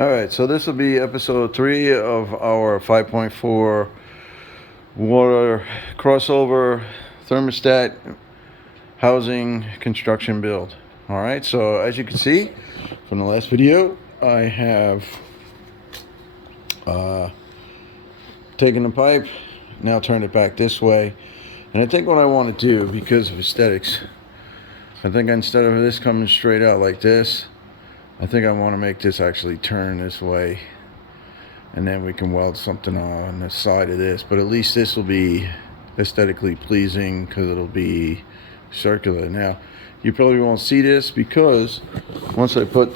Alright, so this will be episode 3 of our 5.4 water crossover thermostat housing construction build. Alright, so as you can see from the last video, I have taken the pipe, now turned it back this way. And I think what I want to do, because of aesthetics, I think instead of this coming straight out like this, I think I want to make this actually turn this way, and then we can weld something on the side of this. But at least this will be aesthetically pleasing because it'll be circular. Now, you probably won't see this because once I put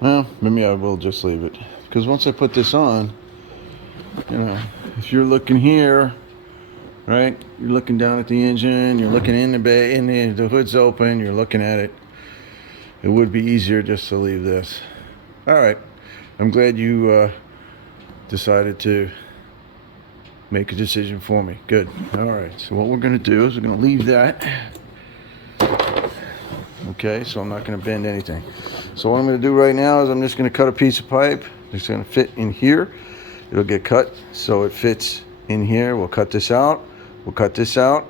well, maybe I will just leave it. Because once I put this on, you know, if you're looking here, right, you're looking down at the engine, you're looking in the bay, the hood's open, you're looking at it, it would be easier just to leave this. All right, I'm glad you decided to make a decision for me. Good. All right, so what we're going to do is we're going to leave that. Okay, so I'm not going to bend anything. So what I'm going to do right now is I'm just going to cut a piece of pipe. It's going to fit in here. It'll get cut so it fits in here. We'll cut this out. We'll cut this out,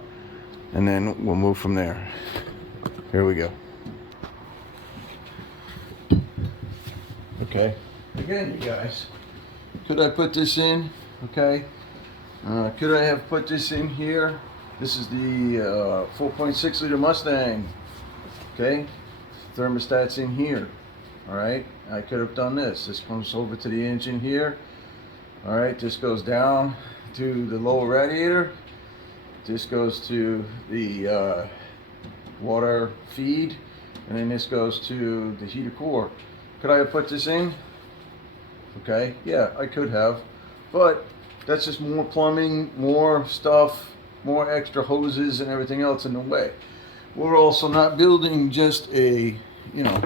and then we'll move from there. Here we go. Okay. Again, you guys, could I put this in? Okay. Could I have put this in here? This is the 4.6 liter Mustang. Okay. Thermostat's in here. All right, I could have done this. This comes over to the engine here. All right, this goes down to the lower radiator. This goes to the water feed, and then this goes to the heater core. Could I have put this in? Okay, yeah, I could have, but that's just more plumbing, more stuff, more extra hoses and everything else in the way. We're also not building just a, you know,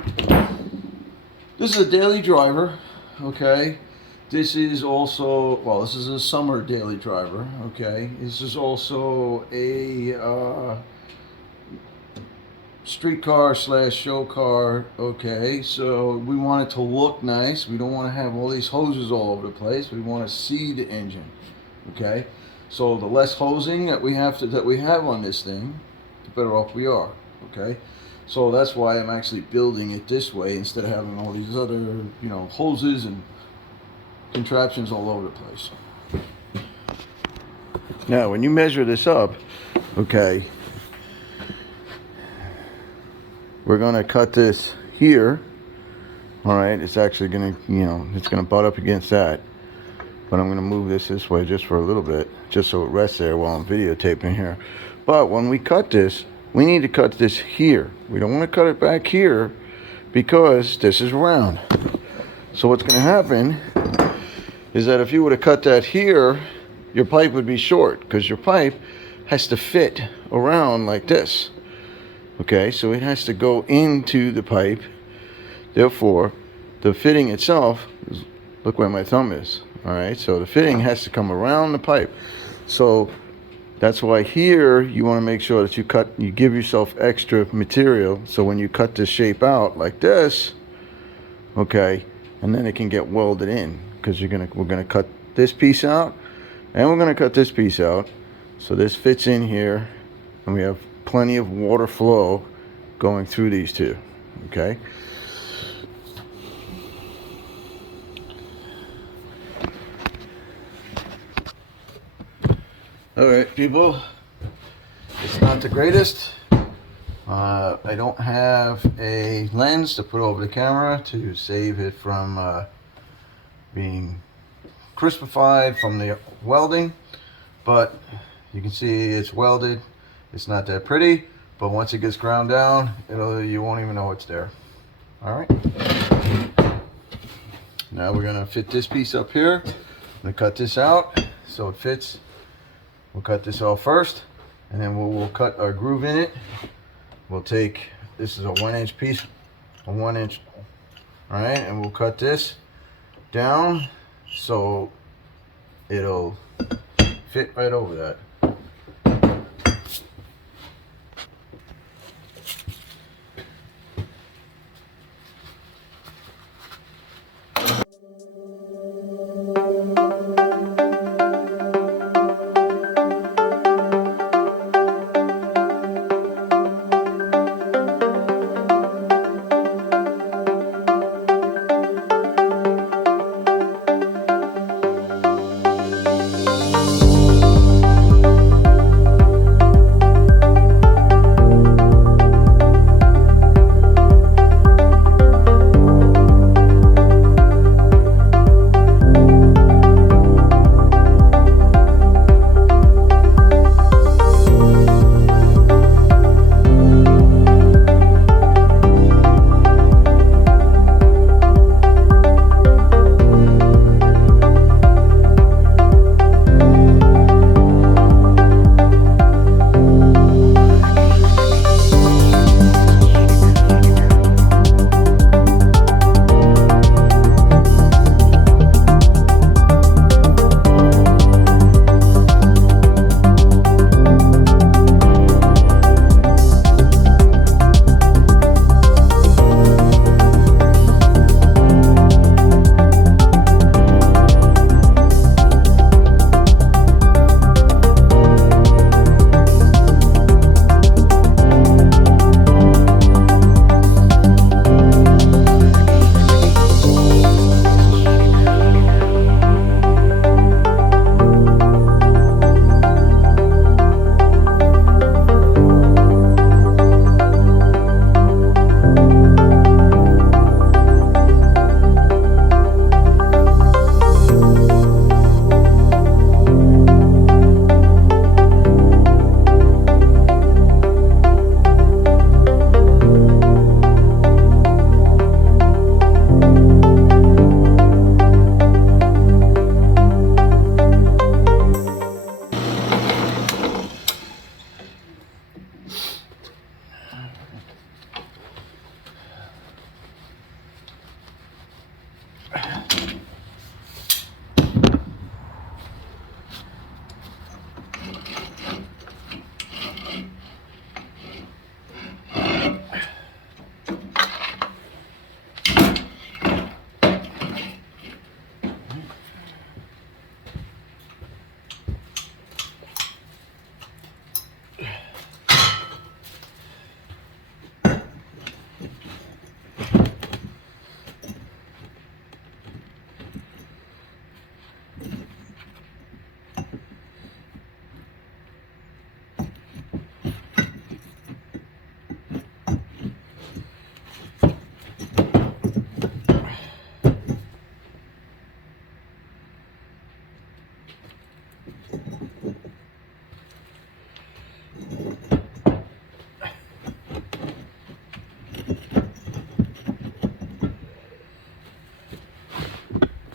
this is a daily driver, okay? This is also, well, this is a summer daily driver, okay? This is also a street car slash show car, okay? So we want it to look nice. We don't want to have all these hoses all over the place. We want to see the engine, okay? So the less hosing that we have on this thing, the better off we are, okay? So that's why I'm actually building it this way instead of having all these other, you know, hoses and contraptions all over the place. Now, when you measure this up, okay, we're going to cut this here. All right, it's actually going to, you know, it's going to butt up against that. But I'm going to move this way just for a little bit, just so it rests there while I'm videotaping here. But when we cut this, we need to cut this here. We don't want to cut it back here because this is round. So what's going to happen is that if you were to cut that here, your pipe would be short because your pipe has to fit around like this. Okay, so it has to go into the pipe. Therefore, the fitting itself, look where my thumb is. All right, so the fitting has to come around the pipe. So that's why here you want to make sure that you give yourself extra material. So when you cut this shape out like this, okay, and then it can get welded in because we're gonna cut this piece out and we're gonna cut this piece out. So this fits in here, and we have plenty of water flow going through these two. Okay. All right, people, it's not the greatest. I don't have a lens to put over the camera to save it from being crispified from the welding, but you can see it's welded. It's not that pretty, but once it gets ground down, you won't even know it's there. All right. Now we're gonna fit this piece up here. I'm gonna cut this out so it fits. We'll cut this off first, and then we'll cut our groove in it. We'll take, this is a 1-inch piece, a 1-inch, all right, and we'll cut this down so it'll fit right over that.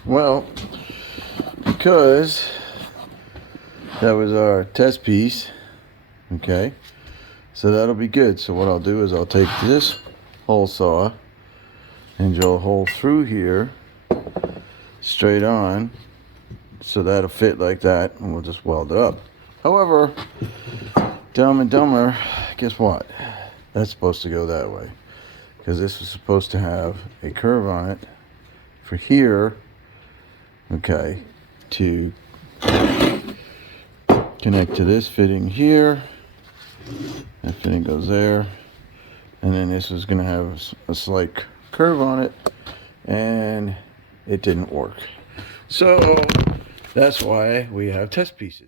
Well, because that was our test piece, okay, so that'll be good. So what I'll do is I'll take this hole saw and drill a hole through here straight on, so that'll fit like that, and we'll just weld it up. However, Dumb and Dumber, guess what? That's supposed to go that way, because this is supposed to have a curve on it for here, okay, to connect to this fitting here. That fitting goes there, and then this is going to have a slight curve on it, and it didn't work. So that's why we have test pieces.